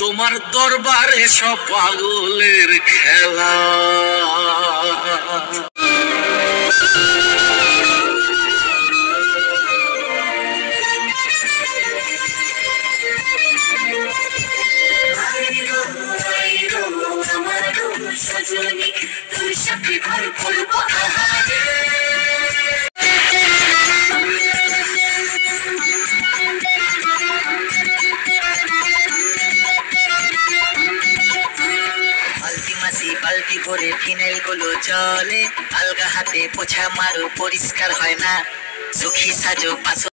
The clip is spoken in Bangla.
তোমার দরবারে সব পাগলের খেলা। বালতি ভরে ফিনাইল গুলো চলে, আলগা হাতে পোছা মারো পরিষ্কার হয় না, সুখী সাজো পাশো।